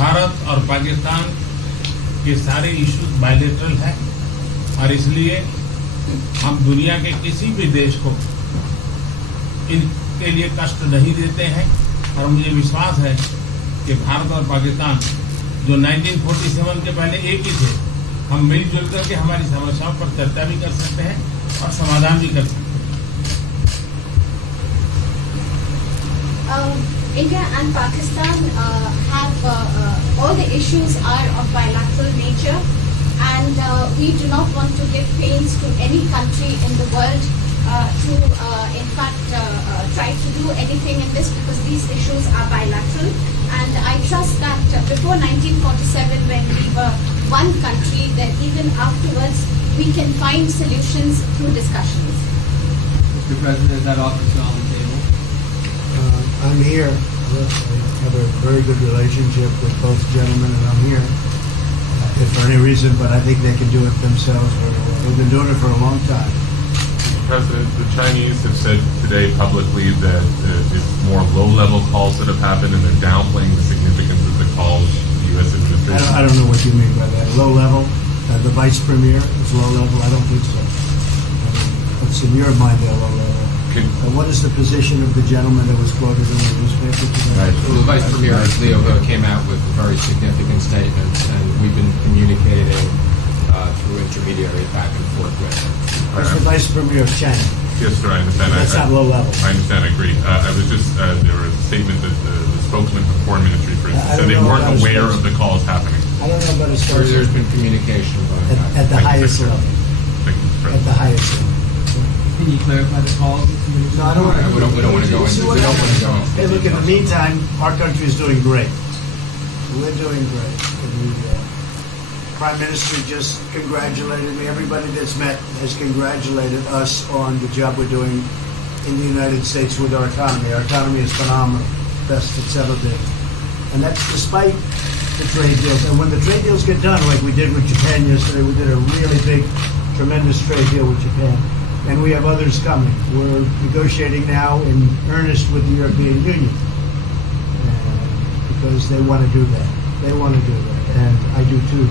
भारत और पाकिस्तान के सारे इश्यूज बायलैटरल हैं और इसलिए हम दुनिया के किसी भी देश को इनके लिए कष्ट नहीं देते हैं और मुझे विश्वास है कि भारत और पाकिस्तान जो 1947 के पहले एक ही थे, हम मिलजुल करके हमारी समस्याओं पर चर्चा भी कर सकते हैं और समाधान भी कर सकते हैं। India and Pakistan have all the issues are of bilateral nature, and we do not want to give pains to any country in the world to, in fact, try to do anything in this, because these issues are bilateral. And I trust that before 1947, when we were one country, that even afterwards we can find solutions through discussions. Mr. President, is that offer still on the table? I'm here. I have a very good relationship with both gentlemen, and I'm here. If for any reason, but I think they can do it themselves very well. They've been doing it for a long time. Mr. President, the Chinese have said today publicly that it's more low-level calls that have happened, and they're downplaying the significance of the calls the U.S. administration. I don't know what you mean by that. Low level? The vice premier is low level? I don't think so. What's in your mind, they're low level? What is the position of the gentleman that was quoted in the newspaper today? Right. Well, the Vice Premier, Leo, came out with very significant statements, and we've been communicating through intermediaries back and forth with him. Who's the Vice Premier of China? Yes, sir, I understand. That's not low level. I understand, I agree. I was just, there was a statement that the spokesman for the Foreign Ministry, for instance, said they weren't aware of the calls happening. I don't know about his There's been communication at the highest level. Thank you, Mr. At the President. highest level. Can you clarify the calls? No, I don't want to. We don't want to go into. We don't want to go into. Hey, look, in the meantime, our country is doing great. We're doing great. The Prime Minister just congratulated me. Everybody that's met has congratulated us on the job we're doing in the United States with our economy. Our economy is phenomenal, best it's ever been. And that's despite the trade deals. And when the trade deals get done, like we did with Japan yesterday, we did a really big, tremendous trade deal with Japan. And we have others coming. We're negotiating now in earnest with the European Union because they want to do that. They want to do that, and I do too.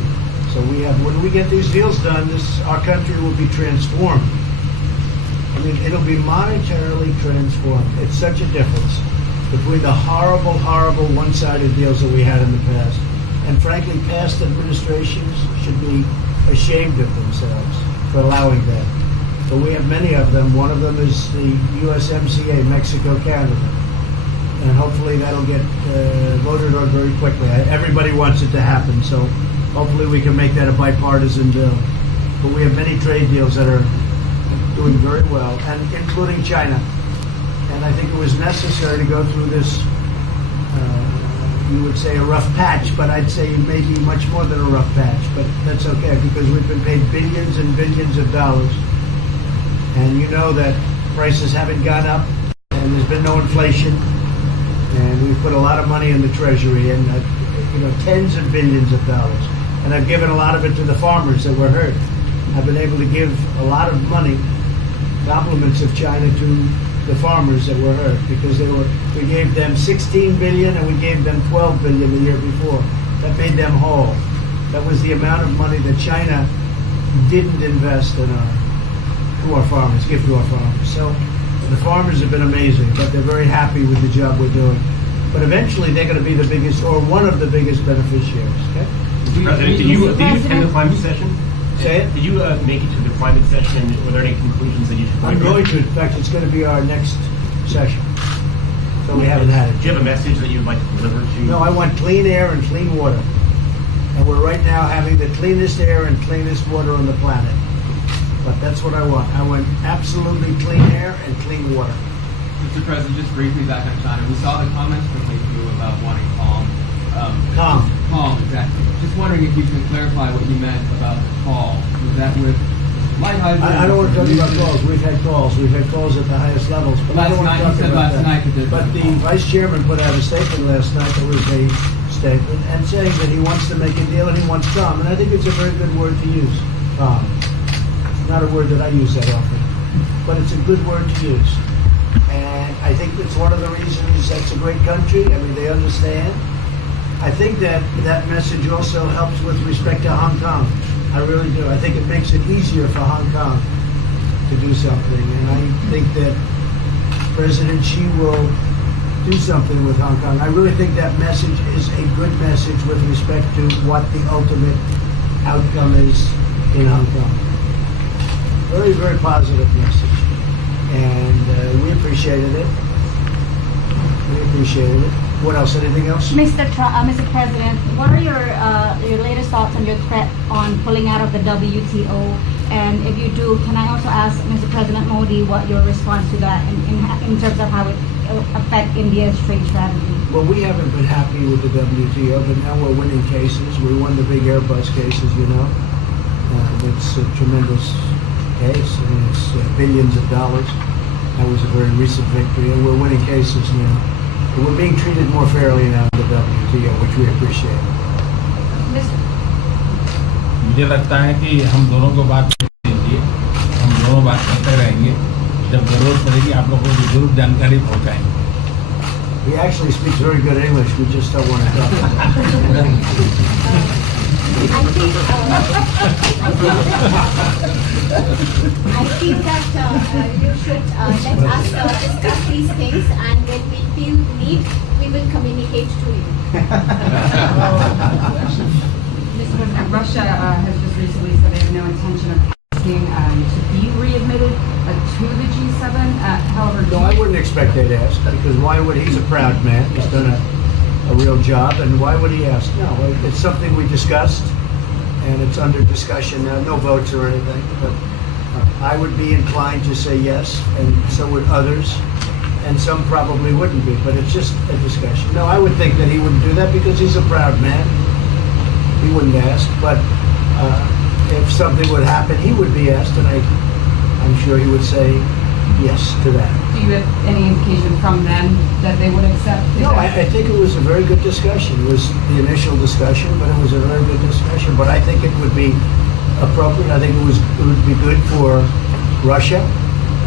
So we have. When we get these deals done, our country will be transformed. I mean, it'll be monetarily transformed. It's such a difference between the horrible, horrible one-sided deals that we had in the past. And frankly, past administrations should be ashamed of themselves for allowing that. But we have many of them. One of them is the USMCA, Mexico-Canada. And hopefully that'll get voted on very quickly. Everybody wants it to happen, so hopefully we can make that a bipartisan bill. But we have many trade deals that are doing very well, and including China. And I think it was necessary to go through this, you would say a rough patch, but I'd say maybe much more than a rough patch. But that's okay, because we've been paid billions and billions of dollars. And you know that prices haven't gone up, and there's been no inflation, and we've put a lot of money in the Treasury, and tens of billions of dollars. And I've given a lot of it to the farmers that were hurt. I've been able to give a lot of money, compliments of China, to the farmers that were hurt, because we gave them 16 billion and we gave them 12 billion the year before. That made them whole. That was the amount of money that China didn't invest in our farmers, give to our farmers. So the farmers have been amazing, but they're very happy with the job we're doing. But eventually they're going to be the biggest, or one of the biggest beneficiaries. Okay? Mr. President, did you attend the climate session? Say it? Did you make it to the climate session? Were there any conclusions that you should? I'm going to. In fact, it's going to be our next session. So we haven't had it. Do you have a message that you'd like to deliver to? No, I want clean air and clean water. And we're right now having the cleanest air and cleanest water on the planet. But that's what I want. I want absolutely clean air and clean water. Mr. President, just briefly back on China. We saw the comments from you about wanting calm. Calm, exactly. Just wondering if you can clarify what you meant about the call. Was that with lighthearted? I don't want to talk about calls. We've had calls. We've had calls at the highest levels. But I don't want to talk about that. But the Vice Chairman put out a statement last night that was a statement and saying that he wants to make a deal and he wants calm. And I think it's a very good word to use, calm. It's not a word that I use that often, but it's a good word to use. And I think it's one of the reasons that's a great country. I mean, they understand. I think that message also helps with respect to Hong Kong. I really do. I think it makes it easier for Hong Kong to do something, and I think that President Xi will do something with Hong Kong. I really think that message is a good message with respect to what the ultimate outcome is in Hong Kong. Very, very positive message, and we appreciated it. We appreciated it. What else? Anything else? Mr. President, what are your latest thoughts on your threat on pulling out of the WTO? And if you do, can I also ask Mr. President Modi what your response to that in terms of how it will affect India's trade strategy? Well, we haven't been happy with the WTO, but now we're winning cases. We won the big Airbus cases, you know. It's a tremendous case. I mean, it's billions of dollars. That was a very recent victory, and we're winning cases now. We're being treated more fairly now in the WTO, which we appreciate. मुझे लगता है कि हम दोनों को बात दीजिए, हम दोनों बात करते रहेंगे। जब जरूरत पड़ेगी आप लोगों को जरूर जानकारी पहुंचाएंगे। He actually speaks very good English. We just don't want to talk about it. I feel that you should let us discuss these things, and when we feel need, we will communicate to you. Mr. President, Russia has just recently said they have no intention of asking to be readmitted to the G7. However, No, I wouldn't expect they'd ask, because why would he's a proud man. He's done a real job, and why would he ask? No, it's something we discussed, and it's under discussion now. No votes or anything, but I would be inclined to say yes, and so would others, and some probably wouldn't be, but it's just a discussion. No, I would think that he wouldn't do that because he's a proud man. He wouldn't ask, but if something would happen, he would be asked, and I'm sure he would say yes to that. do you have any indication from them that they would accept? No, I think it was a very good discussion. It was the initial discussion, but it was a very good discussion. But I think it would be appropriate. I think it would be good for Russia.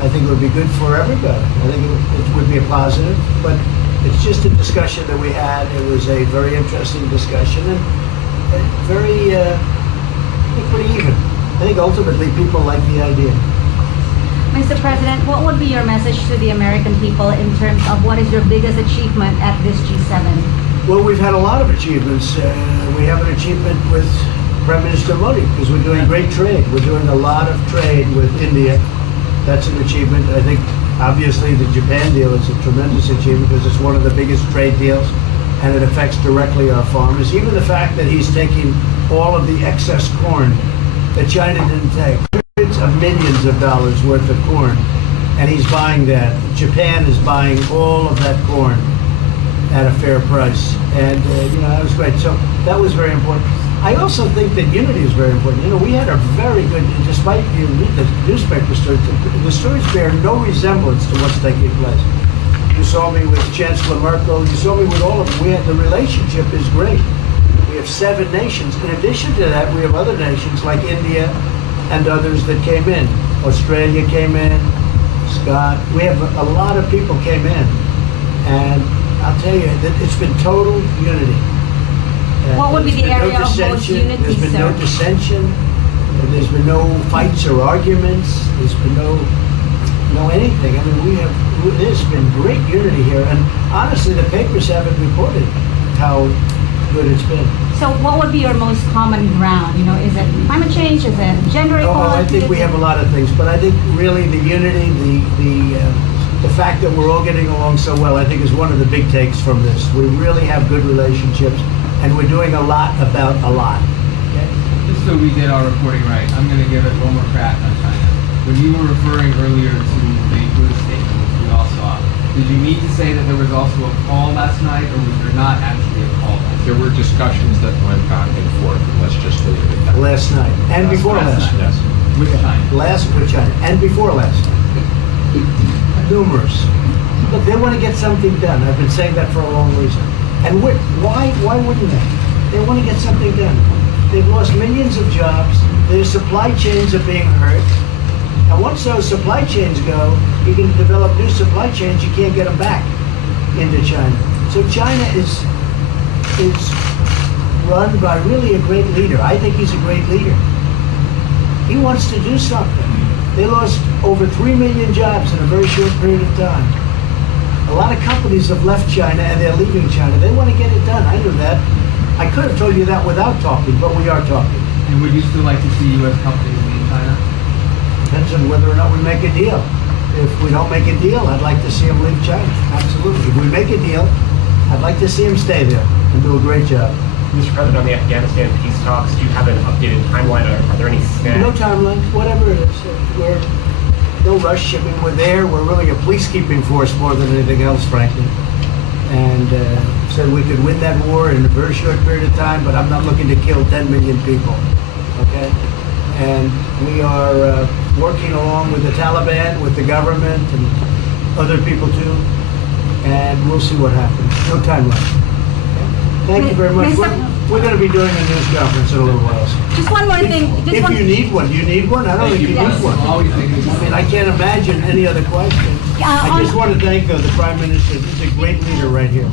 I think it would be good for everybody. I think it would be a positive. But it's just a discussion that we had. It was a very interesting discussion and very, I think, pretty even. I think ultimately people like the idea. Mr. President, what would be your message to the American people in terms of what is your biggest achievement at this G7? Well, we've had a lot of achievements. We have an achievement with Prime Minister Modi because we're doing great trade. We're doing a lot of trade with India. That's an achievement. I think, obviously, the Japan deal is a tremendous achievement because it's one of the biggest trade deals and it affects directly our farmers. Even the fact that he's taking all of the excess corn that China didn't take, hundreds of millions of dollars worth of corn, and he's buying that. Japan is buying all of that corn at a fair price. And, that was great. So that was very important. I also think that unity is very important. We had a very good, despite you read the newspaper stories, the stories bear no resemblance to what's taking place. You saw me with Chancellor Merkel. You saw me with all of them. The relationship is great. We have 7 nations. In addition to that, we have other nations like India and others that came in. Australia came in, Scott. We have a lot of people came in. And I'll tell you, that it's been total unity. What would be the area of most unity, There's been no dissension. There's been no fights or arguments. There's been no anything. I mean, there's been great unity here. And honestly, the papers haven't reported how good it's been. So what would be your most common ground? Is it climate change? Is it gender equality? I think we have a lot of things, but I think really the unity, the fact that we're all getting along so well, I think is one of the big takes from this. We really have good relationships, and we're doing a lot about a lot. Okay? Just so we get our reporting right, I'm going to give it one more crack on China. When you were referring earlier to the Buddha statement, which we all saw, did you mean to say that there was also a call last night, or was there not actually a call last night? There were discussions that went back and forth. Let's just leave it at that. Last night, and before last night. Yes. With China? With China, and before last night. Numerous. Look, they want to get something done. I've been saying that for a long reason. And why wouldn't they? They want to get something done. They've lost millions of jobs. Their supply chains are being hurt. And once those supply chains go, you can develop new supply chains. You can't get them back into China. So China is is run by really a great leader. I think he's a great leader. He wants to do something. They lost over 3 million jobs in a very short period of time. A lot of companies have left China and they're leaving China. They want to get it done. I knew that. I could have told you that without talking, but we are talking. And would you still like to see U.S. companies leave China? Depends on whether or not we make a deal. If we don't make a deal, I'd like to see them leave China. Absolutely. If we make a deal, I'd like to see them stay there and do a great job. Mr. President, on the Afghanistan peace talks, do you have an updated timeline? Are there any snags? No timeline, whatever it is. We're no rush. I mean, we're there. We're really a peacekeeping force more than anything else, frankly. And said we could win that war in a very short period of time, but I'm not looking to kill 10 million people. Okay? And we are working along with the Taliban, with the government, and other people too. And we'll see what happens. No timeline. Okay? Thank you very much. We're going to be doing a news conference in a little while. Just one more thing. If you need one, you need one? I don't think you need one. I mean, I can't imagine any other question. I just want to thank the Prime Minister. He's a great leader right here.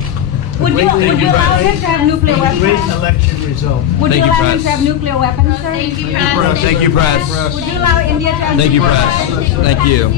Would you allow him to have nuclear weapons? Great election result. Would you allow him to have nuclear weapons, sir? Thank you, President. Thank you, press. Would you allow India to have Thank you, nuclear press. weapons? Thank you.